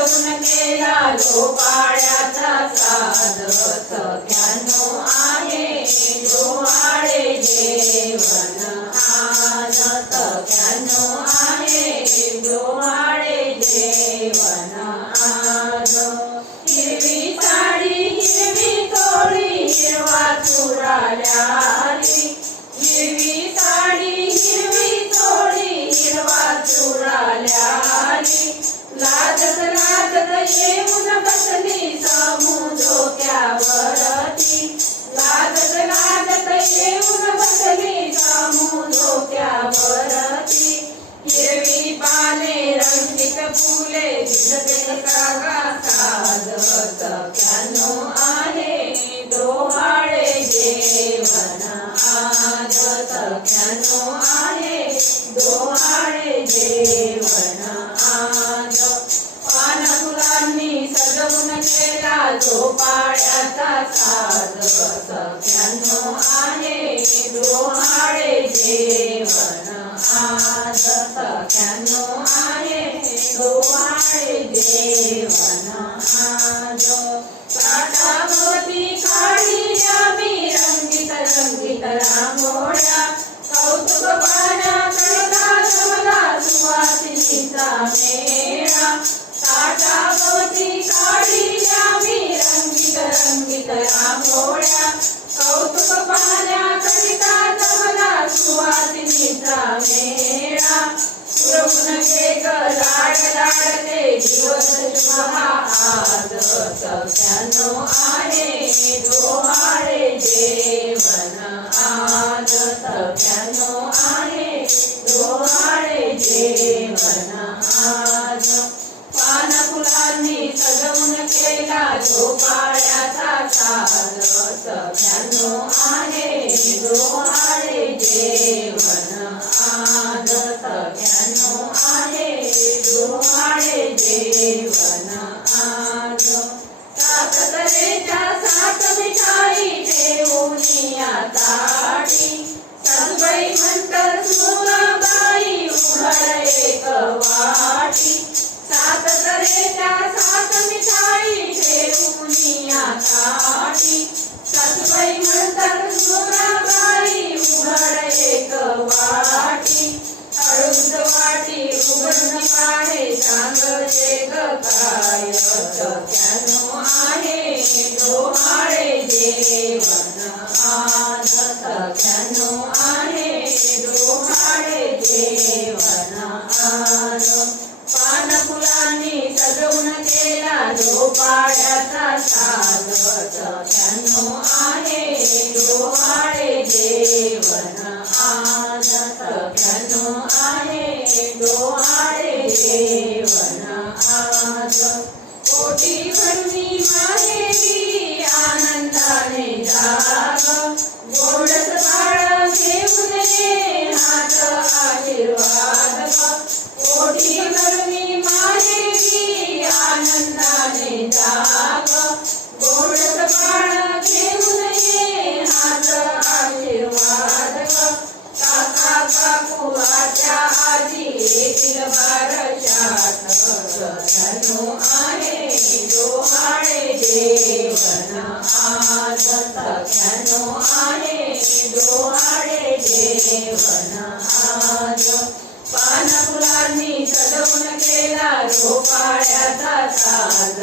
सजवून केला झोपाळ्याचा साज सख्यानो आहे डोहाळे जेवण आज सख्यानो आहे डोहाळे जेवण आज हिरवी साडी हिरवी चोळी हिरवा चुडा ल्याली हिरवी साडी हिरवी चोळी हिरवा चुडा ल्याली लाजत लाजत येऊन बसली समुद्रोक्यावरती लाजत लाजत येऊन बसली समुद्रोक्यावरती हिरवी पाने रंगीत फुले दिसते कागा साज सख्यानो आहे डोहाळे जेवण आज सख्यानो आहे डोहाळे जेवण आज पान फुलांनी सजवून केला झोपाळ्याचा साज सख्यानो आहे डोहाळे जेवण आज सख्यानो आहे डोहाळे जेवण आज ताटाभोवती काढल्या मी रंगीत रंगीत रांगोळ्या कौतुक पाहण्या करता जमला सुवासिनीचा मेळा ताटाभोवती काढल्या मी रंगीत रंगीत रांगोळ्या कौतुक पाहण्याकरिता जमला सुवासिनीचा मेळा पुरवून घे ग लाड लाडते दिवस शुभ आज सख्यानो आहे डोहाळे जेवण आज सख्यानो आहे डोहाळे जेवण आज पान फुलांनी सजवून केला झोपाळ्याचा साज सख्यानो आहे डोहाळे जेवण आज सख्यानो आहे डोहाळे जेवण आज सात तऱ्हेच्या सात मिठाई ठेवूनिया ताटी सासूबाई म्हणतात सुनाबाई उघड एक वाटी सात तऱ्हेच्या सात मिठाई ठेवूनिया ताटी सासूबाई म्हणतात सुनाबाई उघड एक वाटी अळूच वाटी उघडून पाहे सांगते ग काय सख्यानो आहे डोहाळे जेवण आज सख्यानो आहे डोहाळे जेवण आज पान फुलांनी सजवून केला झोपाळ्याचा साज सख्यानो आहे डोहाळे जेवण आज सख्यानो आहे डोहाळे जेवण आज कोटी भरणी माहेरी आनंदाने जाग गोडस बाळ घेऊन ये हात आशीर्वाद कोटी भरणी माहेरी आनंदाने जाग गोडस बाळ घेऊन ये हात आशीर्वाद काका काकू आत्या आजी येतील बारशात सख्यानो आहे डोहाळे जेवण आज सख्यानो आहे डोहाळे जेवण आज पान फुलांनी सजवून केला झोपाळ्याचा साज